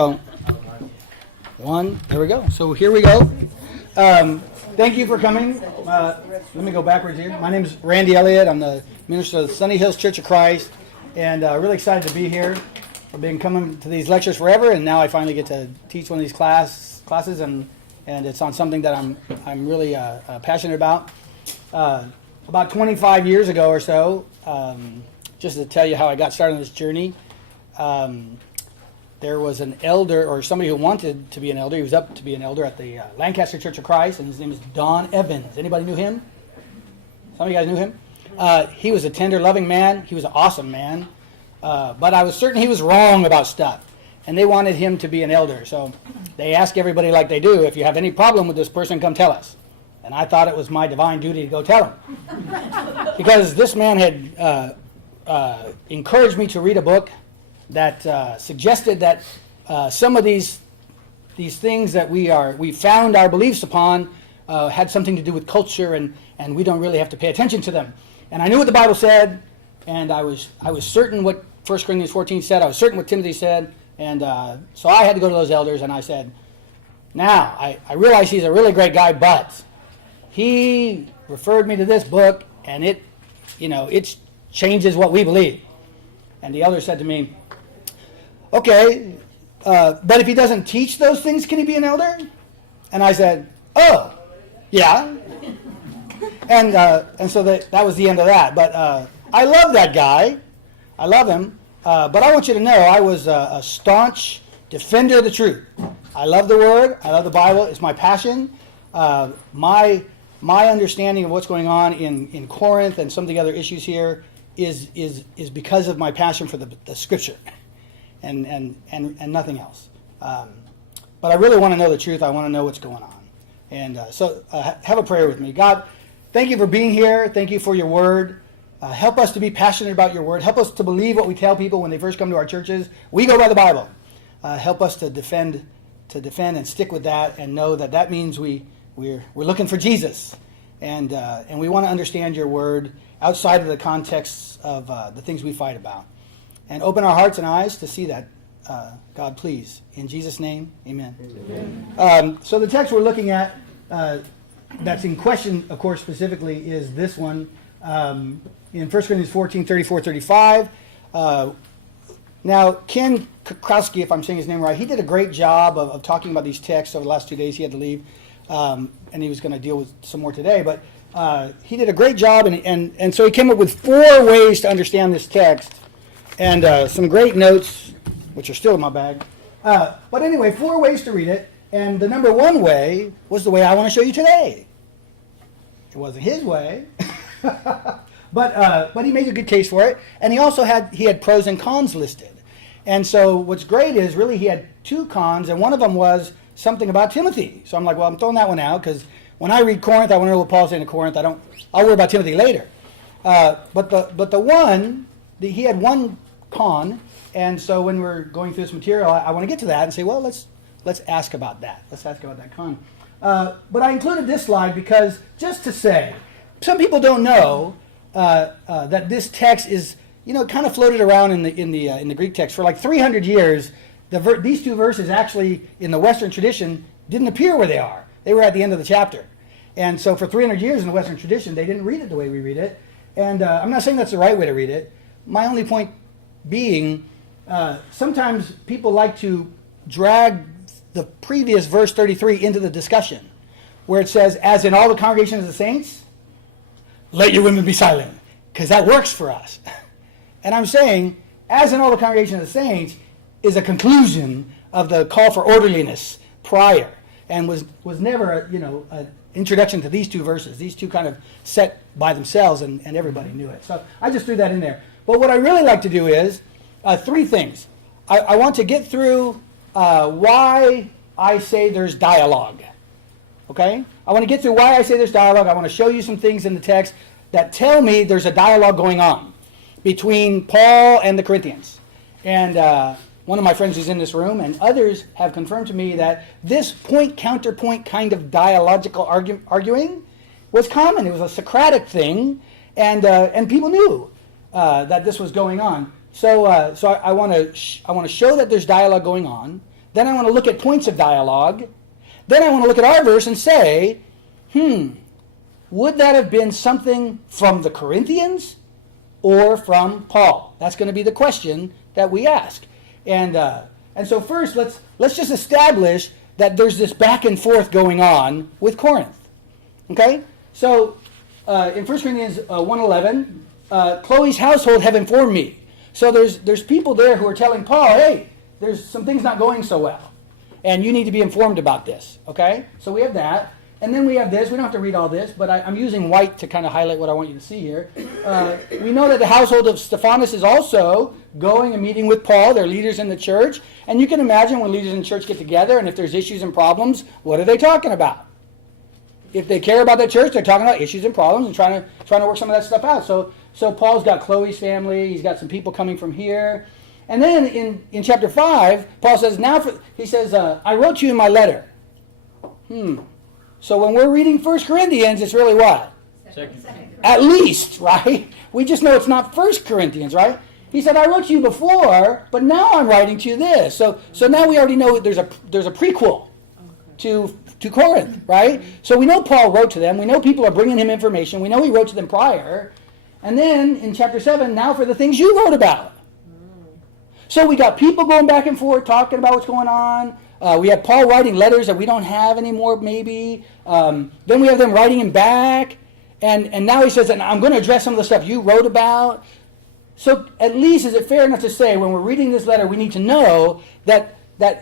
Oh, one. There we go. So here we go. Thank you for coming. Let me go backwards here. My name is Randy Elliott. I'm the minister of the Sunny Hills Church of Christ, and really excited to be here. I've been coming to these lectures forever, and now I finally get to teach one of these classes, and it's on something that I'm really passionate about. About 25 years ago or so, just to tell you how I got started on this journey. There was an elder, or somebody who wanted to be an elder. He was up to be an elder at the Lancaster Church of Christ, and his name is Don Evans. Anybody knew him? Some of you guys knew him? He was a tender, loving man. He was an awesome man. But I was certain he was wrong about stuff, and they wanted him to be an elder. So they ask everybody like they do, if you have any problem with this person, come tell us. And I thought it was my divine duty to go tell him. Because this man had encouraged me to read a book that suggested that some of these things that we found our beliefs upon had something to do with culture, and we don't really have to pay attention to them. And I knew what the Bible said, and I was certain what 1 Corinthians 14 said. I was certain what Timothy said, and so I had to go to those elders, and I said, now, I realize he's a really great guy, but he referred me to this book, and it changes what we believe. And the elder said to me, okay, but if he doesn't teach those things, can he be an elder? And I said, oh, yeah. And so that was the end of that. But I love that guy. I love him. But I want you to know I was a staunch defender of the truth. I love the Word. I love the Bible. It's my passion. My understanding of what's going on in Corinth and some of the other issues here is because of my passion for the Scripture. And nothing else. But I really want to know the truth. I want to know what's going on. And so have a prayer with me. God, thank you for being here. Thank you for your word. Help us to be passionate about your word. Help us to believe what we tell people when they first come to our churches. We go by the Bible. Help us to defend and stick with that, and know that means we're looking for Jesus. And we want to understand your word outside of the context of the things we fight about. And open our hearts and eyes to see that, God, please. In Jesus' name, amen. Amen. So the text we're looking at that's in question, of course, specifically is this one in 1 Corinthians 14, 34, 35. Now, Ken Krowski, if I'm saying his name right, he did a great job of talking about these texts over the last 2 days. He had to leave, and he was going to deal with some more today. But he did a great job, and so he came up with 4 ways to understand this text. And some great notes, which are still in my bag. But anyway, 4 ways to read it. And the number 1 way was the way I want to show you today. It wasn't his way. but he made a good case for it. And he also had pros and cons listed. And so what's great is really he had 2 cons, and one of them was something about Timothy. So I'm like, well, I'm throwing that one out, because when I read Corinth, I want to know what Paul's saying to Corinth. I'll worry about Timothy later. But the one, he had one con, and so when we're going through this material, I want to get to that and say, well, let's ask about that. Let's ask about that con. But I included this slide because, just to say, some people don't know that this text is, kind of floated around in the Greek text for like 300 years. These 2 verses actually in the Western tradition didn't appear where they are. They were at the end of the chapter, and so for 300 years in the Western tradition, they didn't read it the way we read it. And I'm not saying that's the right way to read it. My only point being, sometimes people like to drag the previous verse 33 into the discussion, where it says, as in all the congregations of the saints, let your women be silent, because that works for us. And I'm saying, as in all the congregations of the saints, is a conclusion of the call for orderliness prior, and was never an introduction to these 2 verses. These 2 kind of set by themselves, and everybody knew it. So I just threw that in there. But what I really like to do is 3 things. I want to get through why I say there's dialogue. Okay? I want to get through why I say there's dialogue. I want to show you some things in the text that tell me there's a dialogue going on between Paul and the Corinthians. And one of my friends is in this room, and others have confirmed to me that this point-counterpoint kind of dialogical arguing was common. It was a Socratic thing, and people knew that this was going on. So I want to show that there's dialogue going on. Then I want to look at points of dialogue. Then I want to look at our verse and say, would that have been something from the Corinthians or from Paul? That's going to be the question that we ask. And so first, let's just establish that there's this back and forth going on with Corinth. Okay? So in 1 Corinthians 1:11, Chloe's household have informed me. So there's people there who are telling Paul, hey, there's some things not going so well, and you need to be informed about this. Okay? So we have that. And then we have this. We don't have to read all this, but I'm using white to kind of highlight what I want you to see here. We know that the household of Stephanas is also going and meeting with Paul. They're leaders in the church. And you can imagine when leaders in the church get together, and if there's issues and problems, what are they talking about? If they care about the church, they're talking about issues and problems and trying to work some of that stuff out. So Paul's got Chloe's family. He's got some people coming from here. And then in chapter 5, Paul says, I wrote to you in my letter. So when we're reading 1 Corinthians, it's really what? Second. At least, right? We just know it's not 1 Corinthians, right? He said, I wrote to you before, but now I'm writing to you this. So now we already know there's a prequel to Corinth, right? So we know Paul wrote to them. We know people are bringing him information. We know he wrote to them prior. And then in chapter 7, now for the things you wrote about. So we got people going back and forth, talking about what's going on. We have Paul writing letters that we don't have anymore, maybe. Then we have them writing him back. And now he says, and I'm going to address some of the stuff you wrote about. So at least is it fair enough to say when we're reading this letter, we need to know that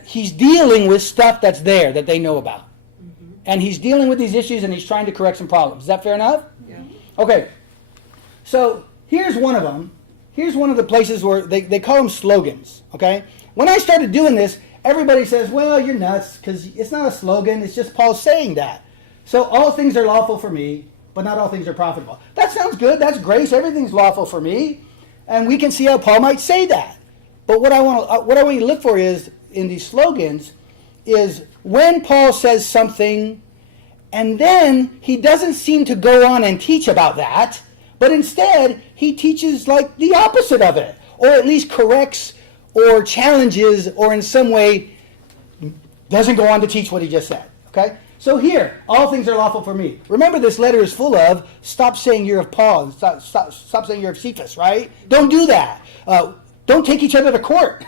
he's dealing with stuff that's there that they know about. Mm-hmm. And he's dealing with these issues and he's trying to correct some problems. Is that fair enough? Yeah. Okay. So here's one of them. Here's one of the places where they call them slogans. Okay. When I started doing this, everybody says, well, you're nuts, because it's not a slogan. It's just Paul saying that. So all things are lawful for me, but not all things are profitable. That sounds good. That's grace. Everything's lawful for me. And we can see how Paul might say that. But what I want you to look for is, in these slogans, is when Paul says something, and then he doesn't seem to go on and teach about that, but instead he teaches like the opposite of it, or at least corrects or challenges, or in some way doesn't go on to teach what he just said. Okay? So here, all things are lawful for me. Remember, this letter is full of, stop saying you're of Paul, and stop saying you're of Cephas, right? Don't do that. Don't take each other to court.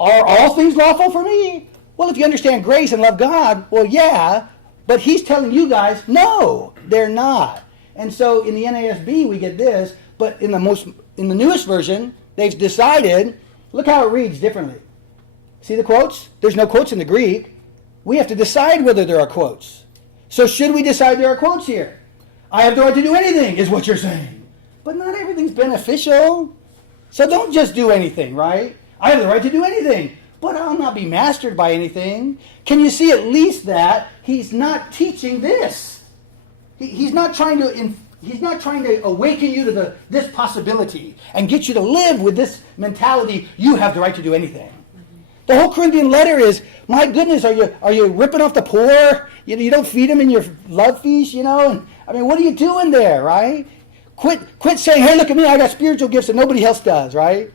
Are all things lawful for me? Well, if you understand grace and love God, well, yeah, but he's telling you guys, no, they're not. And so in the NASB, we get this, but in the newest version, they've decided. Look how it reads differently. See the quotes? There's no quotes in the Greek. We have to decide whether there are quotes. So should we decide there are quotes here? I have the right to do anything, is what you're saying. But not everything's beneficial. So don't just do anything, right? I have the right to do anything, but I'll not be mastered by anything. Can you see at least that he's not teaching this? He's not trying to awaken you to this possibility and get you to live with this mentality, you have the right to do anything. Mm-hmm. The whole Corinthian letter is, my goodness, are you ripping off the poor? You don't feed them in your love feast, And, I mean, what are you doing there, right? Quit saying, hey, look at me, I got spiritual gifts that nobody else does, right?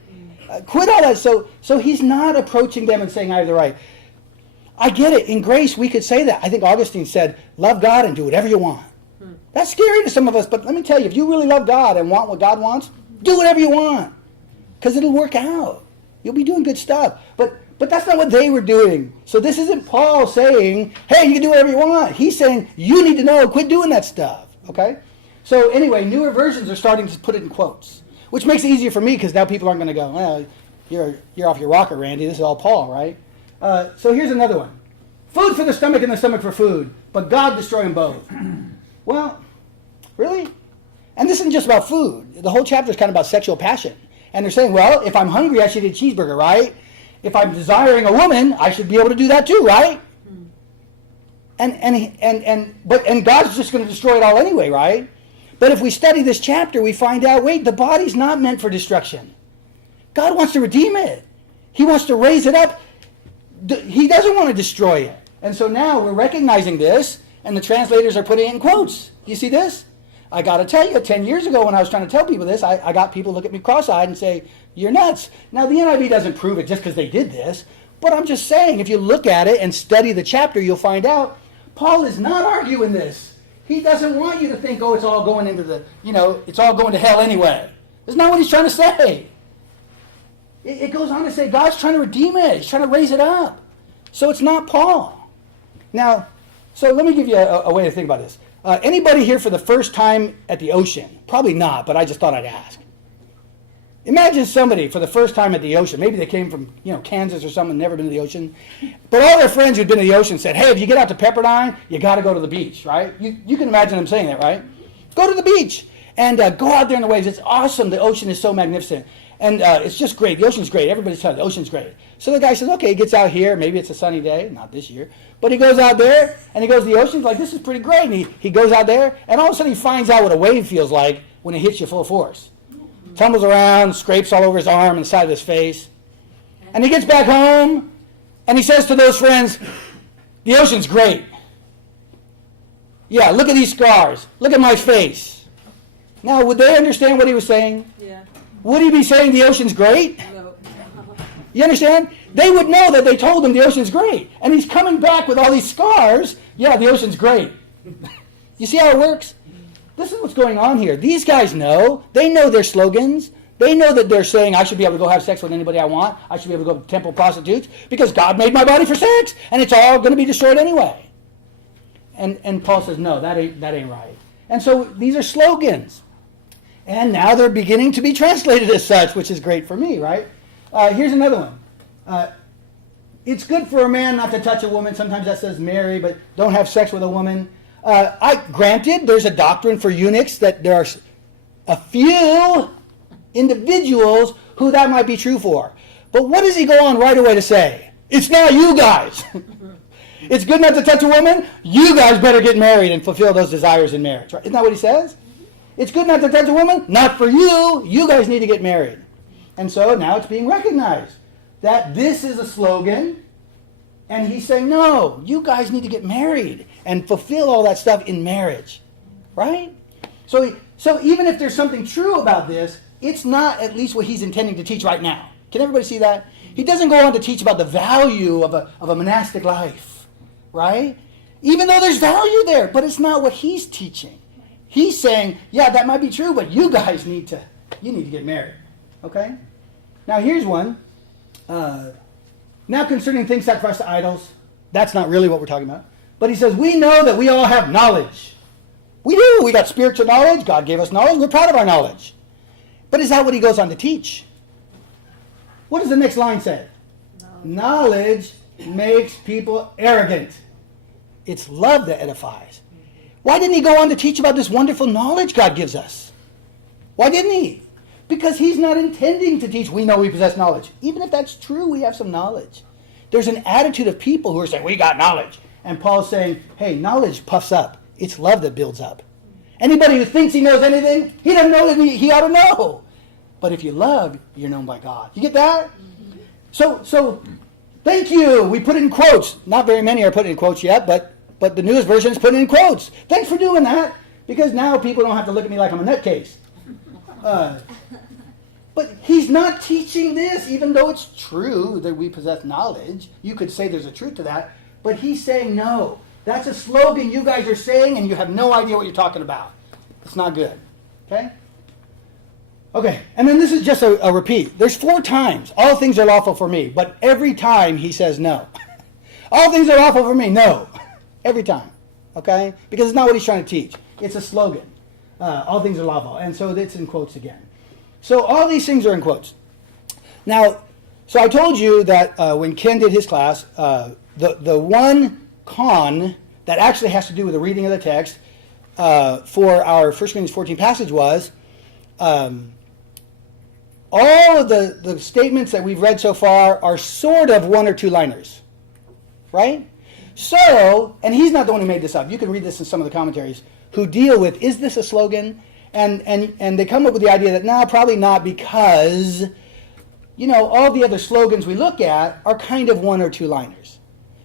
Quit all that. So he's not approaching them and saying, I have the right. I get it. In grace, we could say that. I think Augustine said, love God and do whatever you want. That's scary to some of us, but let me tell you, if you really love God and want what God wants, do whatever you want, because it'll work out. You'll be doing good stuff. But that's not what they were doing. So this isn't Paul saying, hey, you can do whatever you want. He's saying, you need to know, quit doing that stuff. Okay? So anyway, newer versions are starting to put it in quotes, which makes it easier for me, because now people aren't going to go, well, you're off your rocker, Randy. This is all Paul, right? So here's another one. Food for the stomach and the stomach for food, but God destroy them both. Well, really? And this isn't just about food. The whole chapter is kind of about sexual passion. And they're saying, well, if I'm hungry, I should eat a cheeseburger, right? If I'm desiring a woman, I should be able to do that too, right? And God's just going to destroy it all anyway, right? But if we study this chapter, we find out, wait, the body's not meant for destruction. God wants to redeem it. He wants to raise it up. He doesn't want to destroy it. And so now we're recognizing this, and the translators are putting it in quotes. You see this? I got to tell you, 10 years ago when I was trying to tell people this, I got people look at me cross-eyed and say, you're nuts. Now, the NIV doesn't prove it just because they did this, But I'm just saying, if you look at it and study the chapter, you'll find out Paul is not arguing this. He doesn't want you to think, oh, it's all going into the, it's all going to hell anyway. That's not what he's trying to say. It goes on to say God's trying to redeem it. He's trying to raise it up. So it's not Paul. Now, so let me give you a way to think about this. Anybody here for the first time at the ocean? Probably not, but I just thought I'd ask. Imagine somebody for the first time at the ocean. Maybe they came from Kansas or something, never been to the ocetion. But all their friends who'd been to the ocean said, hey, if you get out to Pepperdine, you got to go to the beach, right? You can imagine them saying that, right? Go to the beach and go out there in the waves. It's awesome. The ocean is so magnificent. And it's just great. The ocean's great. Everybody's telling the ocean's great. So the guy says, okay, he gets out here. Maybe it's a sunny day. Not this year. But he goes out there, and he goes to the ocean. He's like, this is pretty great. And he goes out there, and all of a sudden he finds out what a wave feels like when it hits you full force. Tumbles around, scrapes all over his arm and the side of his face. And he gets back home, and he says to those friends, the ocean's great. Yeah, look at these scars. Look at my face. Now, would they understand what he was saying? Yeah. Would he be saying the ocean's great? No. You understand? They would know that they told him the ocean's great. And he's coming back with all these scars. Yeah, the ocean's great. You see how it works? This is what's going on here. These guys know. They know their slogans. They know that they're saying, I should be able to go have sex with anybody I want. I should be able to go to temple prostitutes because God made my body for sex, and it's all going to be destroyed anyway. And Paul says, no, that ain't right. And so these are slogans. And now they're beginning to be translated as such, which is great for me, right? Here's another one. It's good for a man not to touch a woman. Sometimes that says marry, but don't have sex with a woman. Granted, there's a doctrine for eunuchs that there are a few individuals who that might be true for. But what does he go on right away to say? It's not you guys. It's good not to touch a woman. You guys better get married and fulfill those desires in marriage. Right? Isn't that what he says? It's good not to touch a woman. Not for you. You guys need to get married. And so now it's being recognized that this is a slogan. And he's saying, no, you guys need to get married and fulfill all that stuff in marriage. Right? So even if there's something true about this, it's not at least what he's intending to teach right now. Can everybody see that? He doesn't go on to teach about the value of a monastic life. Right? Even though there's value there, but it's not what he's teaching. He's saying, yeah, that might be true, but you guys need to get married. Okay? Now here's one. Now concerning things sacrificed to idols, that's not really what we're talking about. But he says, we know that we all have knowledge. We do. We got spiritual knowledge. God gave us knowledge. We're proud of our knowledge. But is that what he goes on to teach? What does the next line say? Knowledge makes people arrogant. It's love that edifies. Why didn't he go on to teach about this wonderful knowledge God gives us? Why didn't he? Because he's not intending to teach we know we possess knowledge. Even if that's true, we have some knowledge. There's an attitude of people who are saying, we got knowledge. And Paul's saying, hey, knowledge puffs up. It's love that builds up. Anybody who thinks he knows anything, he doesn't know that he ought to know. But if you love, you're known by God. You get that? So thank you. We put it in quotes. Not very many are put in quotes yet, but the newest version is put in quotes. Thanks for doing that, because now people don't have to look at me like I'm a nutcase. But he's not teaching this, even though it's true that we possess knowledge. You could say there's a truth to that. But he's saying, no, that's a slogan you guys are saying, and you have no idea what you're talking about. It's not good. Okay? Okay, and then this is just a repeat. There's 4 times. All things are lawful for me. But every time he says no. All things are lawful for me. No. Every time. Okay? Because it's not what he's trying to teach. It's a slogan. All things are lawful. And so it's in quotes again. So all these things are in quotes. Now, so I told you that when Ken did his class, the one con that actually has to do with the reading of the text for our 1 Corinthians 14 passage was all of the statements that we've read so far are sort of 1 or 2 liners. Right? So, and he's not the one who made this up. You can read this in some of the commentaries who deal with, is this a slogan? And they come up with the idea that, no, probably not, because, all the other slogans we look at are kind of 1 or 2 liners.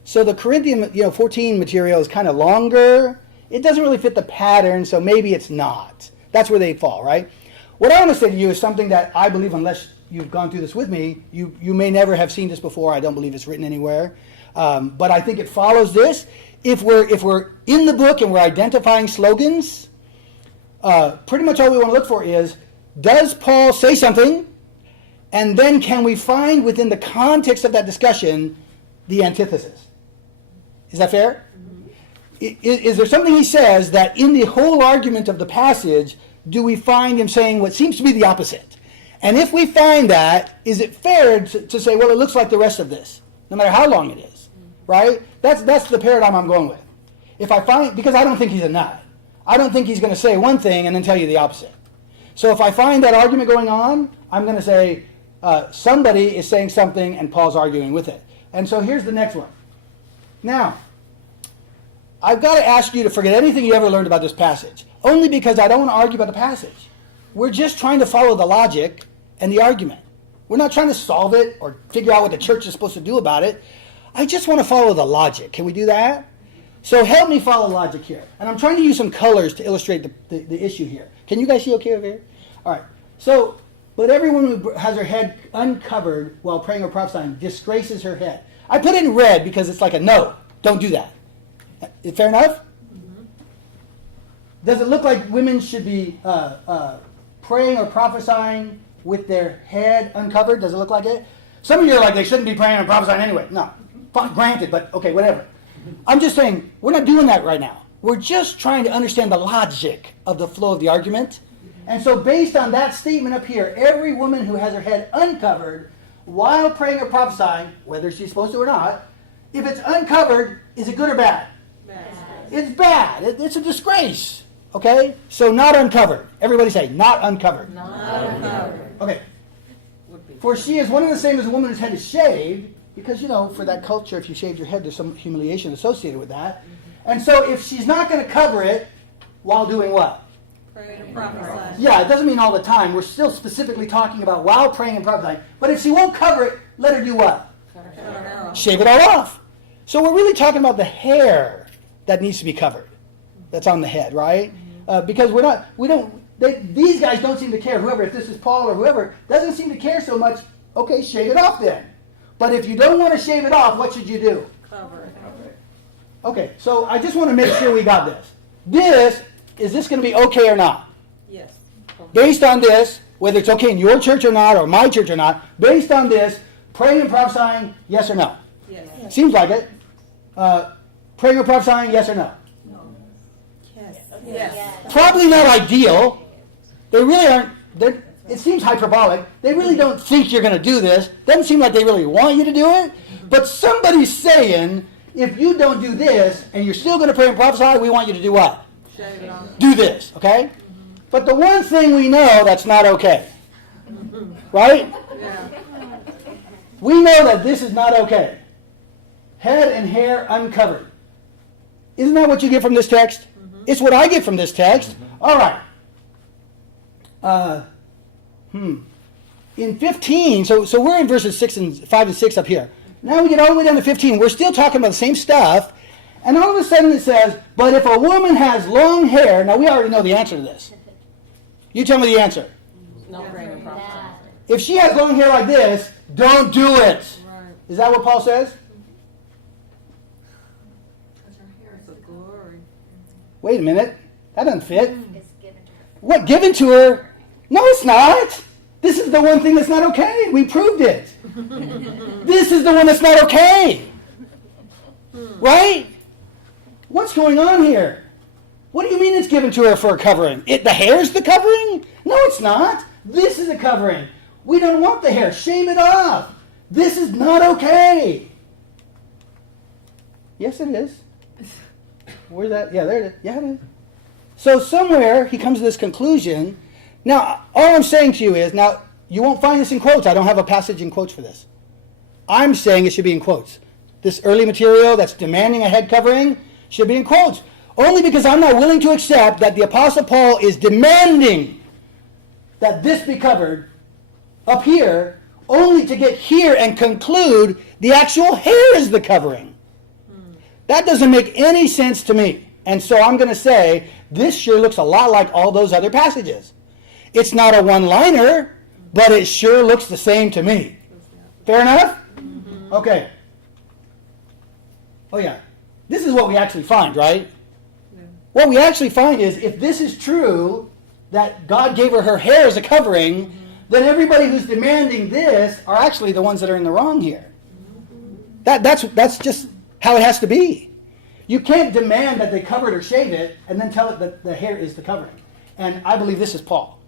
So the Corinthian, 14 material is kind of longer. It doesn't really fit the pattern, so maybe it's not. That's where they fall, right? What I want to say to you is something that I believe, unless you've gone through this with me, you may never have seen this before. I don't believe it's written anywhere. But I think it follows this. If we're in the book and we're identifying slogans, pretty much all we want to look for is, does Paul say something? And then can we find within the context of that discussion the antithesis? Is that fair? Is there something he says that in the whole argument of the passage, do we find him saying what seems to be the opposite? And if we find that, is it fair to say, well, it looks like the rest of this, no matter how long it is, right? That's the paradigm I'm going with. If I find, because I don't think he's a nut. I don't think he's going to say one thing and then tell you the opposite. So if I find that argument going on, I'm going to say somebody is saying something and Paul's arguing with it. And so here's the next one. Now, I've got to ask you to forget anything you ever learned about this passage, only because I don't want to argue about the passage. We're just trying to follow the logic and the argument. We're not trying to solve it or figure out what the church is supposed to do about it. I just want to follow the logic. Can we do that? So help me follow logic here. And I'm trying to use some colors to illustrate the issue here. Can you guys see okay over here? All right. So, but everyone who has her head uncovered while praying or prophesying disgraces her head. I put it in red because it's like a no. Don't do that. Fair enough? Mm-hmm. Does it look like women should be praying or prophesying with their head uncovered? Does it look like it? Some of you are like, they shouldn't be praying and prophesying anyway. No. Granted, but okay, whatever. I'm just saying, we're not doing that right now. We're just trying to understand the logic of the flow of the argument. And so based on that statement up here, every woman who has her head uncovered while praying or prophesying, whether she's supposed to or not, if it's uncovered, is it good or bad? Bad. It's bad. It's a disgrace. Okay? So not uncovered. Everybody say, not uncovered. Not uncovered. Okay. For she is one and the same as a woman whose head is shaved, because, you know, for that culture, if you shaved your head, there's some humiliation associated with that. And so if she's not going to cover it while doing what? Praying and prophesying. Yeah, it doesn't mean all the time. We're still specifically talking about while praying and prophesying. But if she won't cover it, let her do what? Shave it all off. So we're really talking about the hair that needs to be covered. That's on the head, right? Because these guys don't seem to care. Whoever, if this is Paul or whoever, doesn't seem to care so much. Okay, shave it off then. But if you don't want to shave it off, what should you do? Cover it. Okay, so I just want to make sure we got this. Is this going to be okay or not? Yes. Based on this, whether it's okay in your church or not, or my church or not, based on this, praying and prophesying, yes or no? Yes. Seems like it. Praying or prophesying, yes or no? Yes. Yes. Probably not ideal. They really aren't. It seems hyperbolic. They really don't think you're going to do this. Doesn't seem like they really want you to do it. But somebody's saying, if you don't do this, and you're still going to pray and prophesy, we want you to do what? Shave it off. Do this, okay? But the one thing we know that's not okay, right? Yeah. We know that this is not okay. Head and hair uncovered. Isn't that what you get from this text? Mm-hmm. It's what I get from this text. All right. In 15, so we're in verses 5 and 6 up here. Now we get all the way down to 15. We're still talking about the same stuff. And all of a sudden it says, but if a woman has long hair, now we already know the answer to this. You tell me the answer. No praying and prophesying. If she has long hair like this, don't do it. Right. Is that what Paul says? Because her hair is a glory. Wait a minute. That doesn't fit. It's given to her. What, given to her? No, it's not. This is the one thing that's not okay. We proved it. This is the one that's not okay. Right? What's going on here? What do you mean it's given to her for a covering? The hair's the covering? No, it's not. This is a covering. We don't want the hair. Shave it off. This is not okay. Yes, it is. Where's that? Yeah, there it is. Yeah, it is. So somewhere he comes to this conclusion. Now, all I'm saying to you is, now, you won't find this in quotes. I don't have a passage in quotes for this. I'm saying it should be in quotes. This early material that's demanding a head covering should be in quotes. Only because I'm not willing to accept that the Apostle Paul is demanding that this be covered up here, only to get here and conclude the actual hair is the covering. That doesn't make any sense to me. And so I'm going to say, this sure looks a lot like all those other passages. It's not a one-liner, but it sure looks the same to me. Fair enough? Okay. Oh yeah. This is what we actually find, right? Yeah. What we actually find is if this is true, that God gave her hair as a covering, then everybody who's demanding this are actually the ones that are in the wrong here. That's just how it has to be. You can't demand that they cover it or shave it and then tell it that the hair is the covering. And I believe this is Paul.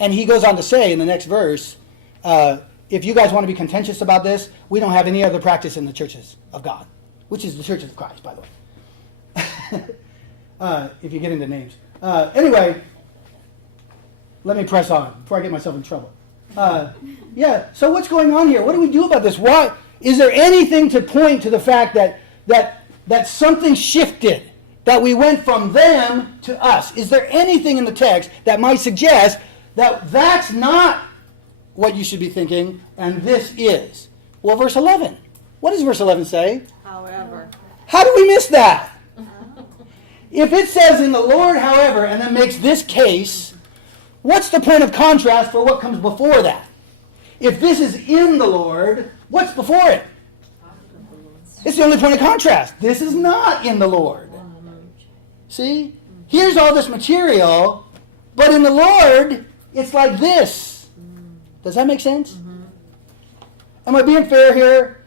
And he goes on to say in the next verse, if you guys want to be contentious about this, we don't have any other practice in the churches of God, which is the churches of Christ, by the way. If you get into names. Anyway, let me press on before I get myself in trouble. So what's going on here? What do we do about this? Why? Is there anything to point to the fact that something shifted, that we went from them to us? Is there anything in the text that might suggest that that's not what you should be thinking, and this is? Well, verse 11. What does verse 11 say? However. How do we miss that? If it says in the Lord, however, and then makes this case, what's the point of contrast for what comes before that? If this is in the Lord, what's before it? It's the only point of contrast. This is not in the Lord. See? Here's all this material, but in the Lord, it's like this. Does that make sense? Am I being fair here?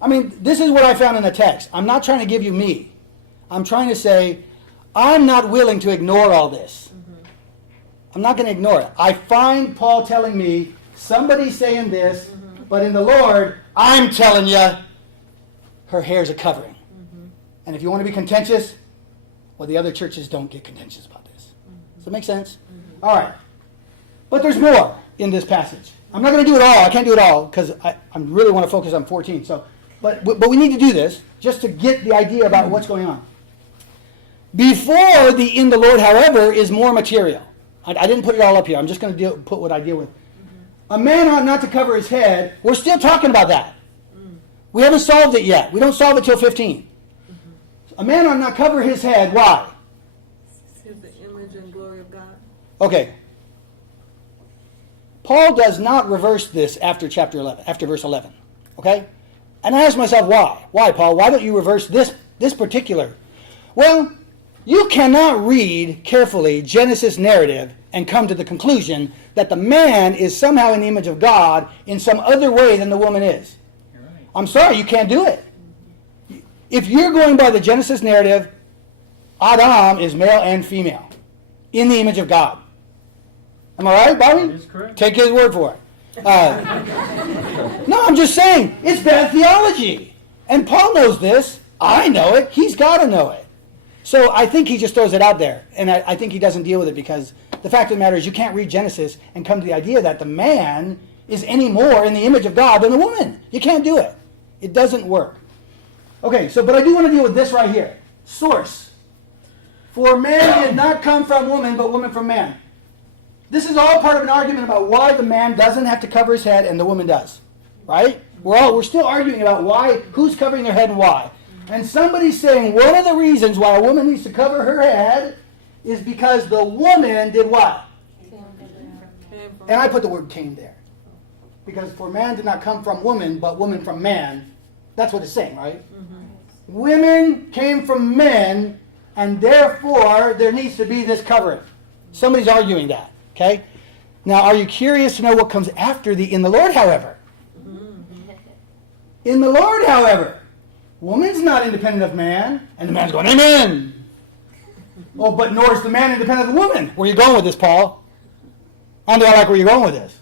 I mean, this is what I found in the text. I'm not trying to give you me. I'm trying to say, I'm not willing to ignore all this. I'm not going to ignore it. I find Paul telling me, somebody's saying this, but in the Lord, I'm telling you, her hair's a covering. And if you want to be contentious, well, the other churches don't get contentious about this. Does that make sense? All right. But there's more in this passage. I'm not going to do it all. I can't do it all because I really want to focus on 14. But we need to do this just to get the idea about what's going on. Before the in the Lord, however, is more material. I didn't put it all up here. I'm just going to put what I deal with. A man ought not to cover his head. We're still talking about that. We haven't solved it yet. We don't solve it till 15. A man ought not cover his head. Why? Is the image and glory of God. Okay. Paul does not reverse this after chapter 11, after verse 11. Okay? And I ask myself, why? Why, Paul? Why don't you reverse this particular? Well, you cannot read carefully Genesis narrative and come to the conclusion that the man is somehow in the image of God in some other way than the woman is. Right. I'm sorry, you can't do it. If you're going by the Genesis narrative, Adam is male and female in the image of God. Am I right, Bobby? That is correct. Take his word for it. No, I'm just saying, it's bad theology. And Paul knows this. I know it. He's got to know it. So I think he just throws it out there. And I think he doesn't deal with it because the fact of the matter is you can't read Genesis and come to the idea that the man is any more in the image of God than the woman. You can't do it. It doesn't work. Okay, but I do want to deal with this right here. Source. For man did not come from woman, but woman from man. This is all part of an argument about why the man doesn't have to cover his head and the woman does. Right? We're still arguing about who's covering their head and why. And somebody's saying one of the reasons why a woman needs to cover her head is because the woman did what? And I put the word came there. Because for man did not come from woman, but woman from man. That's what it's saying, right? Women came from men, and therefore there needs to be this covering. Somebody's arguing that, okay? Now, are you curious to know what comes after the in the Lord, however? In the Lord, however, woman's not independent of man, and the man's going, amen. Oh, but nor is the man independent of the woman. Where are you going with this, Paul? I don't like where you're going with this.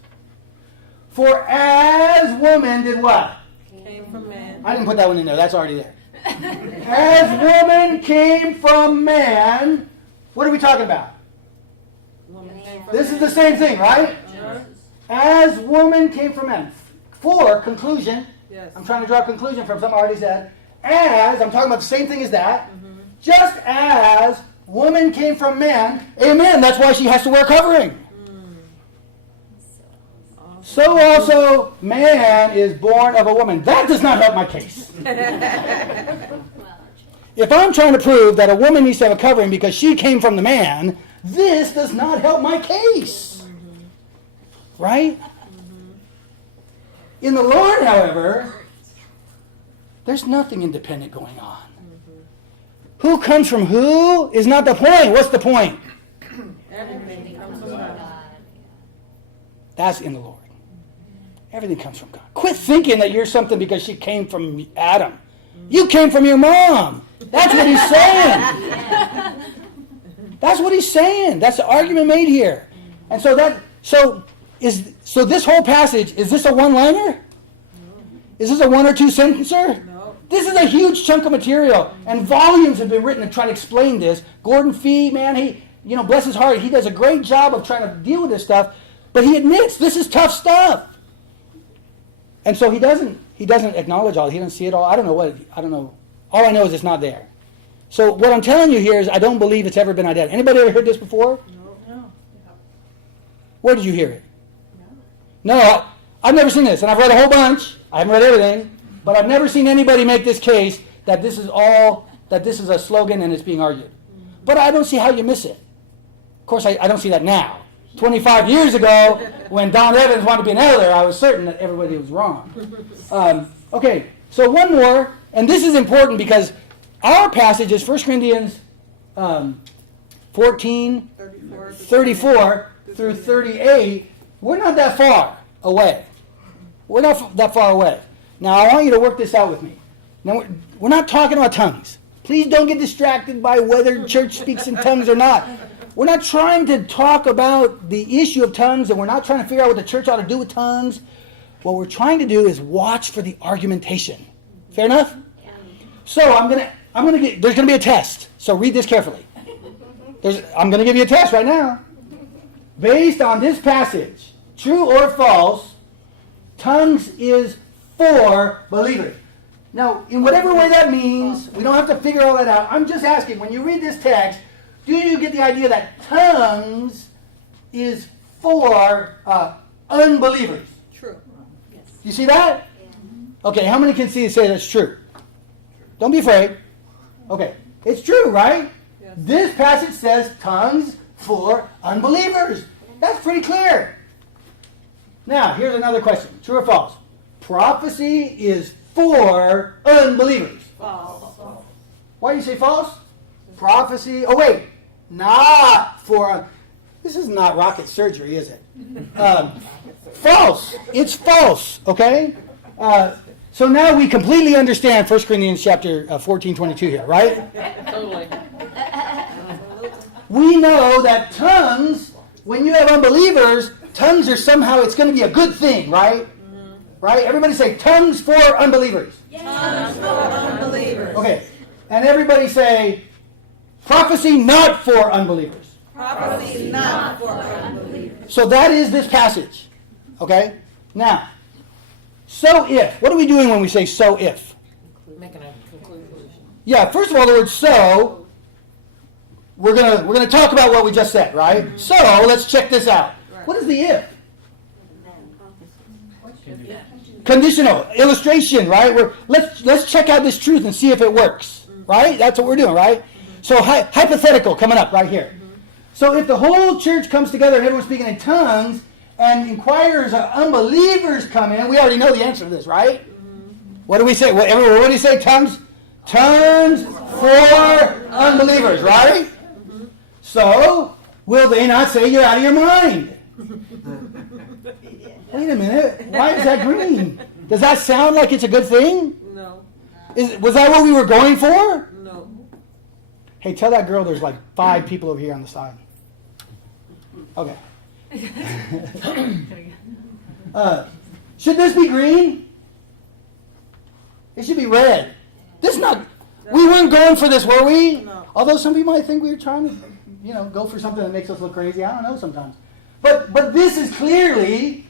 For as woman did what? Came from man. I didn't put that one in there. That's already there. As woman came from man, what are we talking about? Woman came from This is the same thing, right? Sure. As woman came from man. For conclusion, Yes. I'm trying to draw a conclusion from something I already said. As, I'm talking about the same thing as that. Just as woman came from man, amen, that's why she has to wear covering. So also man is born of a woman. That does not help my case. If I'm trying to prove that a woman needs to have a covering because she came from the man, this does not help my case. Right? In the Lord, however, there's nothing independent going on. Who comes from who is not the point. What's the point? Everything comes from God. That's in the Lord. Everything comes from God. Quit thinking that you're something because she came from Adam. You came from your mom. That's what he's saying. That's what he's saying. That's the argument made here. And so this whole passage, is this a one-liner? Is this a one or two sentencer? No. This is a huge chunk of material, and volumes have been written to try to explain this. Gordon Fee, man, he, bless his heart, he does a great job of trying to deal with this stuff, but he admits this is tough stuff. And so he doesn't acknowledge all. He doesn't see it all. I don't know. All I know is it's not there. So what I'm telling you here is I don't believe it's ever been identified. Anybody ever heard this before? No. Where did you hear it? No, I've never seen this, and I've read a whole bunch. I haven't read everything, but I've never seen anybody make this case that this is a slogan and it's being argued. But I don't see how you miss it. Of course, I don't see that now. 25 years ago, when Don Evans wanted to be an elder, I was certain that everybody was wrong. Okay, so one more, and this is important because our passage is 1 Corinthians 14, 34 through 38. We're not that far away. We're not that far away. Now, I want you to work this out with me. Now, we're not talking about tongues. Please don't get distracted by whether church speaks in tongues or not. We're not trying to talk about the issue of tongues, and we're not trying to figure out what the church ought to do with tongues. What we're trying to do is watch for the argumentation. Fair enough? Yeah. So there's gonna be a test. So read this carefully. I'm gonna give you a test right now. Based on this passage, true or false, tongues is for believers. Now, in whatever way that means, we don't have to figure all that out. I'm just asking, when you read this text, do you get the idea that tongues is for unbelievers? True. Yes. You see that? Yeah. Okay, how many can say that's true? Don't be afraid. Okay, it's true, right? Yes. This passage says tongues for unbelievers. That's pretty clear. Now, here's another question. True or false? Prophecy is for unbelievers. False. Why do you say false? Prophecy, not for, this is not rocket surgery, is it? False. It's false, okay? So now we completely understand 1 Corinthians chapter 14, 22 here, right? Totally. We know that tongues, when you have unbelievers, tongues are somehow, it's going to be a good thing, right? Mm-hmm. Right? Everybody say, tongues for unbelievers. Tongues for unbelievers. Okay. And everybody say, prophecy not for unbelievers. Prophecy not for unbelievers. So that is this passage. Okay? Now, so if. What are we doing when we say so if? Making a conclusion. Yeah, first of all, the word so, we're gonna talk about what we just said, right? Mm-hmm. So let's check this out. Right. What is the if? Conditional illustration, right? Let's check out this truth and see if it works, right? That's what we're doing, right? So hypothetical coming up right here. So if the whole church comes together and everyone's speaking in tongues, and inquirers or unbelievers come in, we already know the answer to this, right? What do we say? What do you say? Tongues for unbelievers, right? So will they not say you're out of your mind? Wait a minute. Why is that green? Does that sound like it's a good thing? No. Was that what we were going for? No. Hey, tell that girl there's like 5 people over here on the side. Okay. Should this be green? It should be red. This is not. We weren't going for this, were we? No. Although some people might think we were trying to, go for something that makes us look crazy. I don't know sometimes. But this is clearly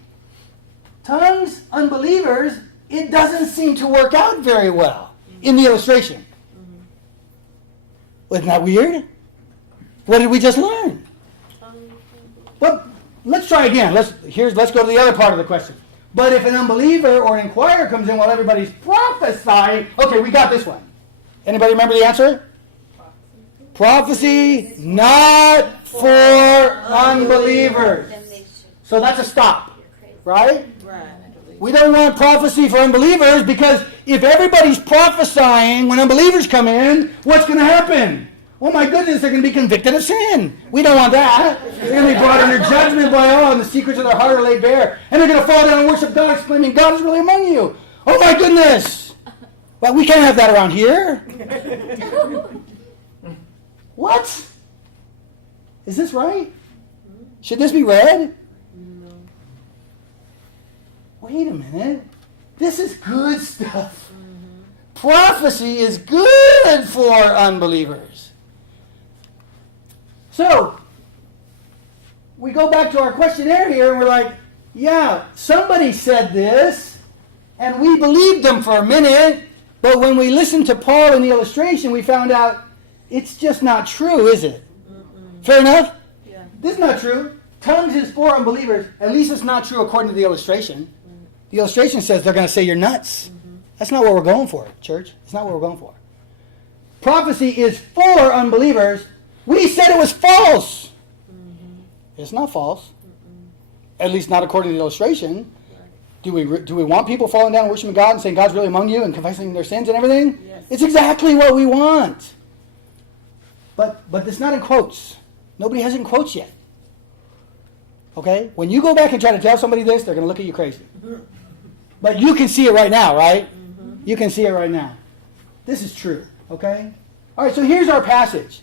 tongues, unbelievers. It doesn't seem to work out very well in the illustration. Wasn't that weird? What did we just learn? Well, let's try again. Let's go to the other part of the question. But if an unbeliever or an inquirer comes in while everybody's prophesying, okay, we got this one. Anybody remember the answer? Prophecy not for unbelievers. So that's a stop, right? Right. We don't want prophecy for unbelievers because if everybody's prophesying when unbelievers come in, what's going to happen? Oh my goodness, they're going to be convicted of sin. We don't want that. They're going to be brought under judgment by all, and the secrets of their heart are laid bare. And they're going to fall down and worship God, exclaiming, God is really among you. Oh my goodness. Well, we can't have that around here. What? Is this right? Should this be read? No. Wait a minute. This is good stuff. Prophecy is good for unbelievers. So, we go back to our questionnaire here and we're like, yeah, somebody said this, and we believed them for a minute, but when we listened to Paul in the illustration, we found out it's just not true, is it? Fair enough? Yeah. This is not true. Tongues is for unbelievers. At least it's not true according to the illustration. The illustration says they're going to say you're nuts. That's not what we're going for, church. It's not what we're going for. Prophecy is for unbelievers. We said it was false. It's not false. At least not according to the illustration. Do we want people falling down and worshiping God and saying God's really among you and confessing their sins and everything? Yes. It's exactly what we want. But it's not in quotes. Nobody has it in quotes yet. Okay? When you go back and try to tell somebody this, they're going to look at you crazy. But you can see it right now, right? You can see it right now. This is true. Okay? All right, so here's our passage.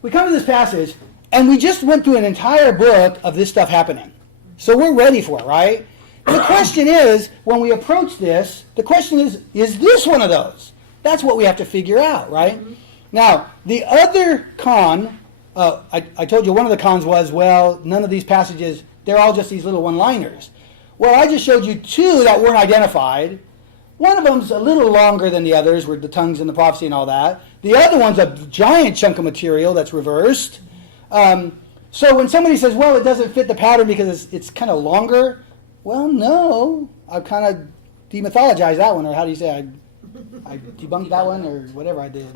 We come to this passage, and we just went through an entire book of this stuff happening. So we're ready for it, right? The question is, when we approach this, the question is this one of those? That's what we have to figure out, right? Now, the other con, I told you one of the cons was, well, none of these passages, they're all just these little one-liners. Well, I just showed you two that weren't identified. One of them's a little longer than the others, with the tongues and the prophecy and all that. The other one's a giant chunk of material that's reversed. So when somebody says, well, it doesn't fit the pattern because it's kind of longer, well, no. I've kind of demythologized that one, or how do you say I debunked that one, or whatever I did.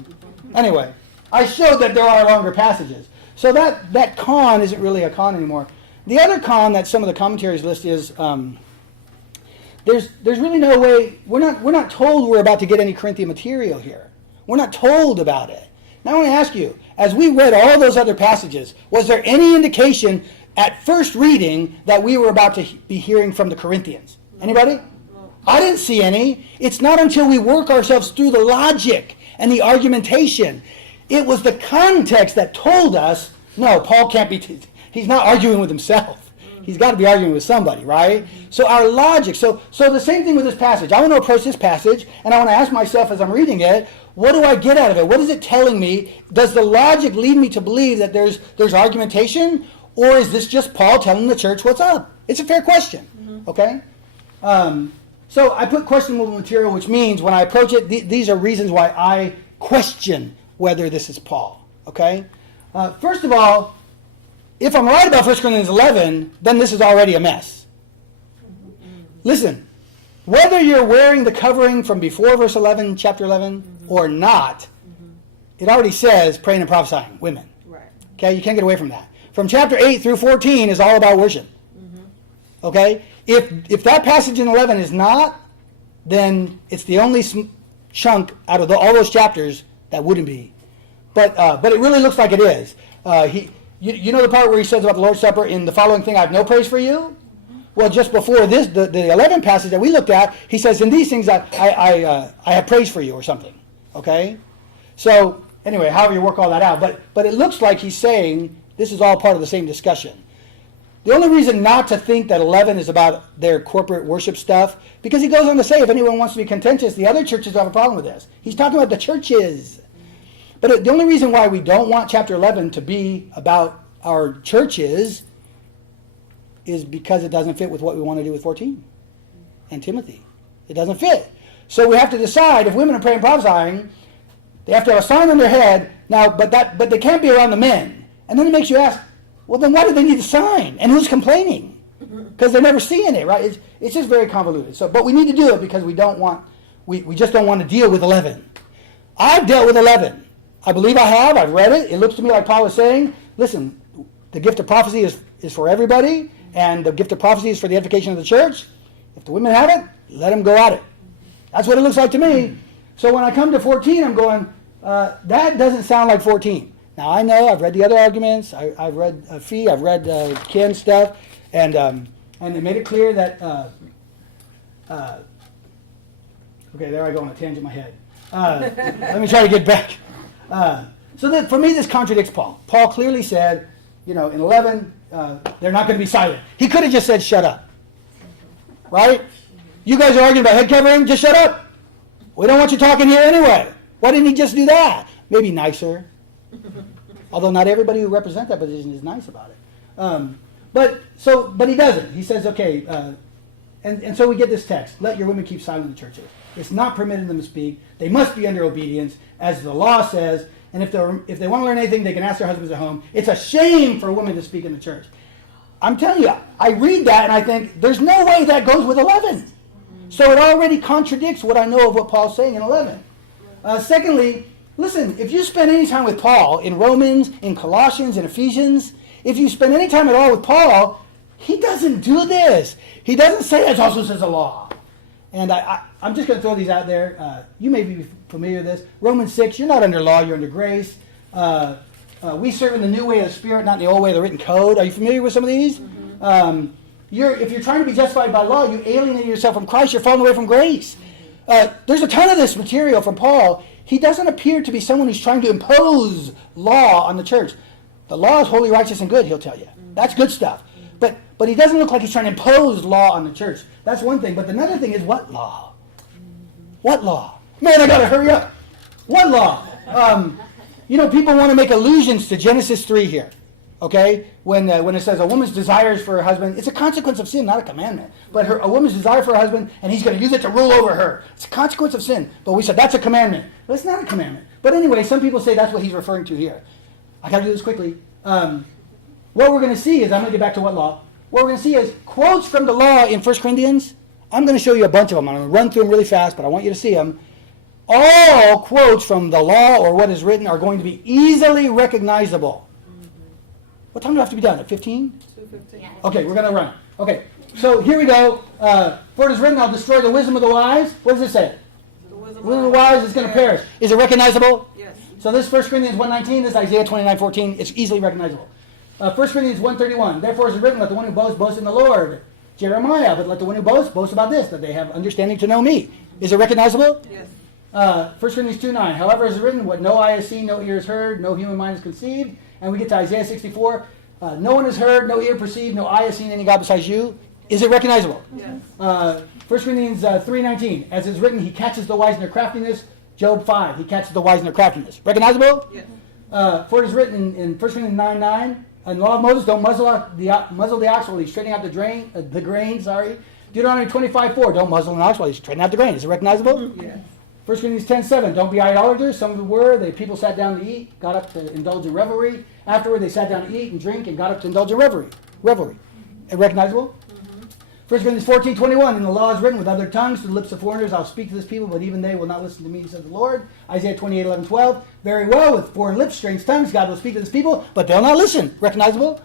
Anyway, I showed that there are longer passages. So that con isn't really a con anymore. The other con that some of the commentaries list is there's really no way, we're not told we're about to get any Corinthian material here. We're not told about it. Now I want to ask you, as we read all those other passages, was there any indication at first reading that we were about to be hearing from the Corinthians? Anybody? I didn't see any. It's not until we work ourselves through the logic and the argumentation. It was the context that told us, no, Paul can't be, he's not arguing with himself. He's got to be arguing with somebody, right? So our logic, so the same thing with this passage. I want to approach this passage, and I want to ask myself as I'm reading it, what do I get out of it? What is it telling me? Does the logic lead me to believe that there's argumentation, or is this just Paul telling the church what's up? It's a fair question, okay? So I put questionable material, which means when I approach it, these are reasons why I question whether this is Paul, okay? First of all, if I'm right about 1 Corinthians 11, then this is already a mess. Listen, whether you're wearing the covering from before verse 11, chapter 11, or not, it already says praying and prophesying, women. Right. Okay, you can't get away from that. From chapter 8 through 14 is all about worship. Okay? If that passage in 11 is not, then it's the only chunk out of all those chapters that wouldn't be. But it really looks like it is. You know the part where he says about the Lord's Supper, in the following thing I have no praise for you? Well, just before this, the 11 passage that we looked at, he says, in these things I have praise for you, or something. Okay? So, anyway, however you work all that out. But it looks like he's saying this is all part of the same discussion. The only reason not to think that 11 is about their corporate worship stuff, because he goes on to say, if anyone wants to be contentious, the other churches have a problem with this. He's talking about the churches. But the only reason why we don't want chapter 11 to be about our churches is because it doesn't fit with what we want to do with 14 and Timothy. It doesn't fit. So we have to decide, if women are praying and prophesying, they have to have a sign on their head. Now, but they can't be around the men. And then it makes you ask, well, then why do they need a sign? And who's complaining? Because they're never seeing it, right? It's just very convoluted. So, but we need to do it because we just don't want to deal with 11. I've dealt with 11. I believe I have. I've read it. It looks to me like Paul is saying, listen, the gift of prophecy is for everybody. And the gift of prophecy is for the edification of the church. If the women have it, let them go at it. That's what it looks like to me. So when I come to 14, I'm going, that doesn't sound like 14. Now I know, I've read the other arguments. I've read Fee, I've read Ken's stuff, and they made it clear that, okay, there I go on a tangent in my head. Let me try to get back. So that for me, this contradicts Paul. Paul clearly said, in 11, they're not going to be silent. He could have just said, shut up. Right? You guys are arguing about head covering, just shut up. We don't want you talking here anyway. Why didn't he just do that? Maybe nicer. Although not everybody who represents that position is nice about it. But he doesn't. He says, okay, and so we get this text. Let your women keep silent in the churches. It's not permitted them to speak. They must be under obedience, as the law says. And if they want to learn anything, they can ask their husbands at home. It's a shame for a woman to speak in the church. I'm telling you, I read that and I think, there's no way that goes with 11. So it already contradicts what I know of what Paul's saying in 11. Secondly, listen, if you spend any time with Paul in Romans, in Colossians, in Ephesians, if you spend any time at all with Paul, he doesn't do this. He doesn't say it also says the law. And I'm just going to throw these out there. You may be familiar with this. Romans 6, you're not under law, you're under grace. We serve in the new way of the Spirit, not in the old way of the written code. Are you familiar with some of these? Mm-hmm. If you're trying to be justified by law, you alienate yourself from Christ, you're falling away from grace. There's a ton of this material from Paul. He doesn't appear to be someone who's trying to impose law on the church. The law is holy, righteous, and good, he'll tell you. That's good stuff. But he doesn't look like he's trying to impose law on the church. That's one thing. But another thing is, what law? What law? Man, I got to hurry up. What law? People want to make allusions to Genesis 3 here. Okay? When it says a woman's desires for her husband, it's a consequence of sin, not a commandment. But a woman's desire for her husband, and he's going to use it to rule over her. It's a consequence of sin. But we said that's a commandment. But it's not a commandment. But anyway, some people say that's what he's referring to here. I got to do this quickly. What we're going to see is, I'm going to get back to what law. What we're going to see is quotes from the law in 1 Corinthians. I'm going to show you a bunch of them. I'm going to run through them really fast, but I want you to see them. All quotes from the law or what is written are going to be easily recognizable. What time do I have to be done? At 15? 2:15. Okay, we're going to run. Okay, so here we go. For it is written, I'll destroy the wisdom of the wise. What does it say? The wisdom The wise is going to perish. Is it recognizable? Yes. So this 1 Corinthians 1:19, this Isaiah 29:14, it's easily recognizable. 1 Corinthians 1:31, therefore it is written, let the one who boasts, boast in the Lord. Jeremiah, but let the one who boasts, boast about this, that they have understanding to know me. Is it recognizable? Yes. 1 Corinthians 2:9, however it is written, what no eye has seen, no ear has heard, no human mind has conceived. And we get to Isaiah 64, no one has heard, no ear perceived, no eye has seen any God besides you. Is it recognizable? Yes. 1 Corinthians 3:19, as is written, he catches the wise in their craftiness. Job 5, he catches the wise in their craftiness. Recognizable? Yes. For it is written in 1 Corinthians 9:9, in the law of Moses, don't muzzle the ox while he's straightening out the grain. Deuteronomy 25:4, don't muzzle an ox while he's straightening out the grain. Is it recognizable? Yes. 1 Corinthians 10:7, don't be idolaters. Some of them were. The people sat down to eat, got up to indulge in revelry. Afterward, they sat down to eat and drink and got up to indulge in revelry. Recognizable? 1 Corinthians 14:21, in the law is written, with other tongues to the lips of foreigners I'll speak to this people, but even they will not listen to me, says the Lord. Isaiah 28:11-12, very well, with foreign lips, strange tongues, God will speak to this people, but they'll not listen. Recognizable?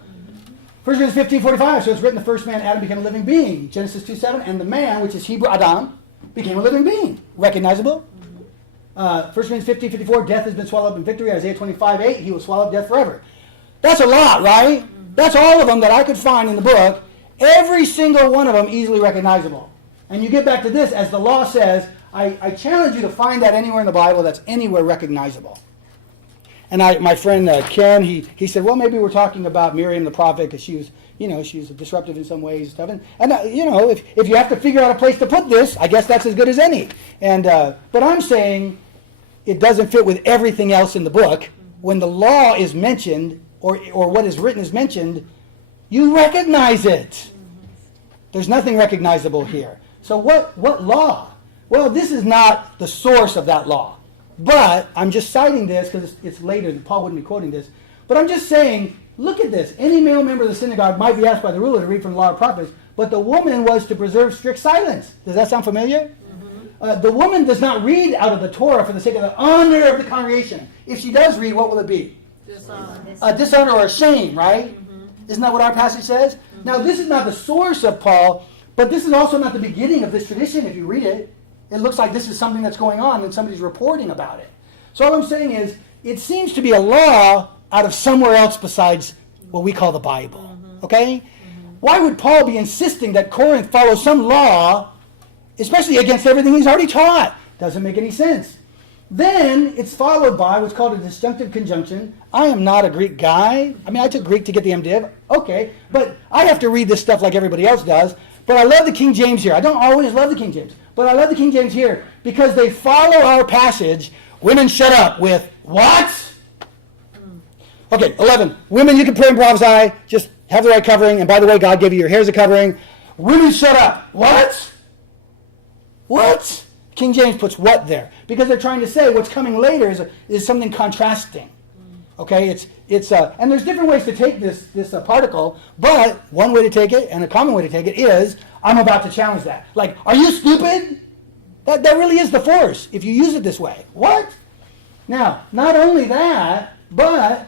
1 Corinthians 15:45, so it's written, the first man, Adam, became a living being. Genesis 2:7, and the man, which is Hebrew Adam, became a living being. Recognizable? 1 Corinthians 15:54, death has been swallowed up in victory. Isaiah 25:8, he will swallow up death forever. That's a lot, right? That's all of them that I could find in the book. Every single one of them easily recognizable. And you get back to this, as the law says, I challenge you to find that anywhere in the Bible that's anywhere recognizable. And my friend Ken, he said, well, maybe we're talking about Miriam the prophet because she was disruptive in some ways and stuff. And if you have to figure out a place to put this, I guess that's as good as any. And but I'm saying it doesn't fit with everything else in the book. When the law is mentioned or what is written is mentioned, you recognize it. There's nothing recognizable here. So what law? Well, this is not the source of that law. But I'm just citing this because it's later. Paul wouldn't be quoting this. But I'm just saying, look at this. Any male member of the synagogue might be asked by the ruler to read from the law of prophets, but the woman was to preserve strict silence. Does that sound familiar? Mm-hmm. The woman does not read out of the Torah for the sake of the honor of the congregation. If she does read, what will it be? Dishonor. Dishonor or shame, right? Mm-hmm. Isn't that what our passage says? Now, this is not the source of Paul, but this is also not the beginning of this tradition if you read it. It looks like this is something that's going on and somebody's reporting about it. So all I'm saying is, it seems to be a law out of somewhere else besides what we call the Bible. Okay? Why would Paul be insisting that Corinth follow some law, especially against everything he's already taught? Doesn't make any sense. Then it's followed by what's called a disjunctive conjunction. I am not a Greek guy. I mean, I took Greek to get the MDiv. Okay, but I have to read this stuff like everybody else does. But I love the King James here. I don't always love the King James, but I love the King James here because they follow our passage, women shut up, with what? Okay, 11. Women, you can pray and prophesy. Just have the right covering. And by the way, God gave you your hair as a covering. Women, shut up. What? What? King James puts what there because they're trying to say what's coming later is something contrasting. Okay, and there's different ways to take this particle, but one way to take it and a common way to take it is I'm about to challenge that. Like, are you stupid? That really is the force if you use it this way. What? Now, not only that, but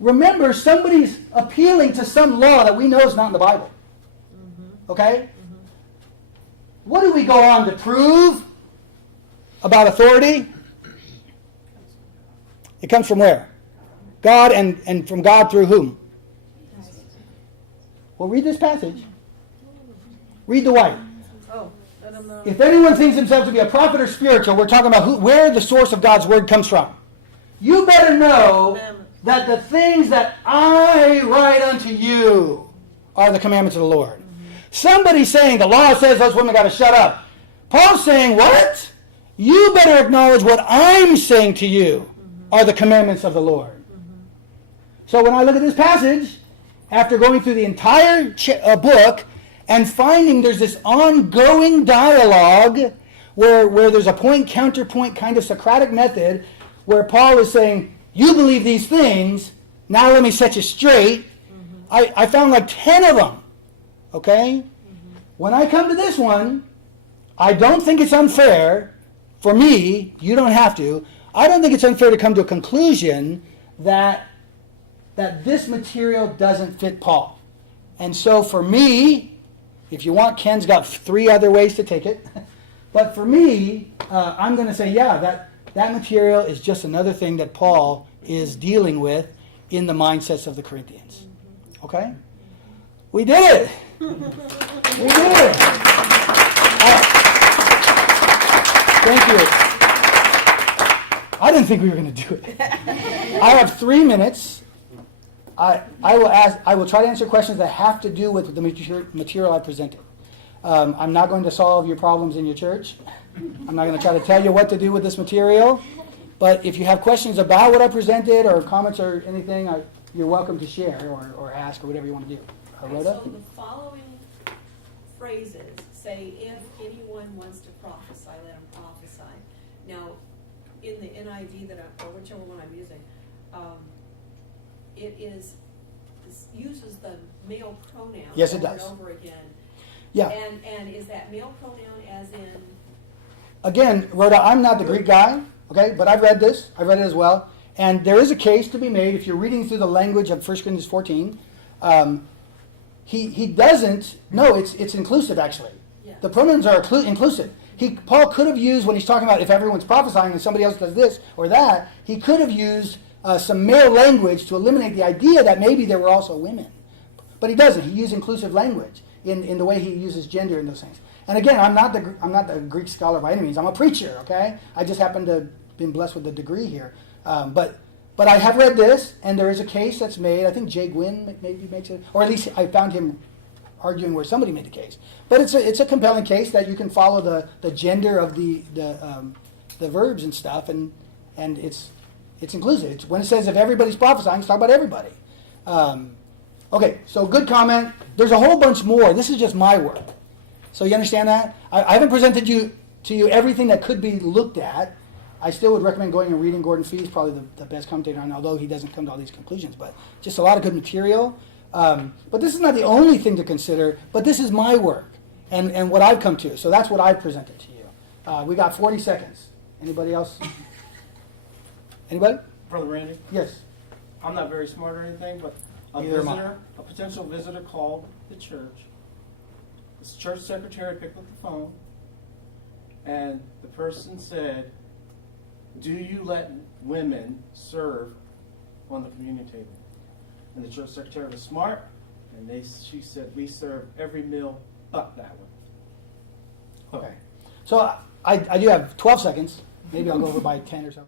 remember somebody's appealing to some law that we know is not in the Bible. Okay? What do we go on to prove about authority? It comes from where? God, and from God through whom? Well, read this passage. Read the white. If anyone thinks himself to be a prophet or spiritual, we're talking about where the source of God's word comes from. You better know that the things that I write unto you are the commandments of the Lord. Somebody's saying the law says those women got to shut up. Paul's saying, what? You better acknowledge what I'm saying to you are the commandments of the Lord. So when I look at this passage, after going through the entire book and finding there's this ongoing dialogue where there's a point-counterpoint kind of Socratic method where Paul is saying, you believe these things, now let me set you straight. I found like 10 of them. Okay? When I come to this one, I don't think it's unfair for me, you don't have to, I don't think it's unfair to come to a conclusion that this material doesn't fit Paul. And so for me, if you want, Ken's got 3 other ways to take it. But for me, I'm going to say, yeah, that material is just another thing that Paul is dealing with in the mindsets of the Corinthians. Okay? We did it! We did it! Thank you. I didn't think we were going to do it. I have 3 minutes. I will try to answer questions that have to do with the material I presented. I'm not going to solve your problems in your church. I'm not going to try to tell you what to do with this material. But if you have questions about what I presented or comments or anything, you're welcome to share or ask or whatever you want to do. Rhoda? So the following phrases say, if anyone wants to prophesy, let him prophesy. Now, in the NIV or whichever one I'm using, it uses the male pronoun Yes, it over does. and over again. Yeah. And is that male pronoun as in? Again, Rhoda, I'm not the Greek guy, okay, but I've read this. I've read it as well. And there is a case to be made if you're reading through the language of 1 Corinthians 14. He doesn't, no, it's inclusive actually. Yeah. The pronouns are inclusive. Paul could have used, when he's talking about if everyone's prophesying and somebody else does this or that, he could have used some male language to eliminate the idea that maybe there were also women. But he doesn't. He used inclusive language in the way he uses gender and those things. And again, I'm not the Greek scholar by any means. I'm a preacher, okay? I just happen to have been blessed with a degree here. But I have read this, and there is a case that's made. I think Jay Gwynn maybe makes it, or at least I found him arguing where somebody made the case. But it's a compelling case that you can follow the gender of the verbs and stuff, and it's inclusive. It's, when it says if everybody's prophesying, it's talking about everybody. Okay, so good comment. There's a whole bunch more. This is just my work. So you understand that? I haven't presented to you everything that could be looked at. I still would recommend going and reading Gordon Fee's, probably the best commentator on, although he doesn't come to all these conclusions. But just a lot of good material. But this is not the only thing to consider, but this is my work and what I've come to. So that's what I've presented to you. We got 40 seconds. Anybody else? Anybody? Brother Randy, Yes. I'm not very smart or anything, but A potential visitor called the church. The church secretary picked up the phone, and the person said, "Do you let women serve on the communion table?" And the church secretary was smart, and she said, "We serve every meal but that one." Okay. So I do have 12 seconds. Maybe I'll go over by 10 or so.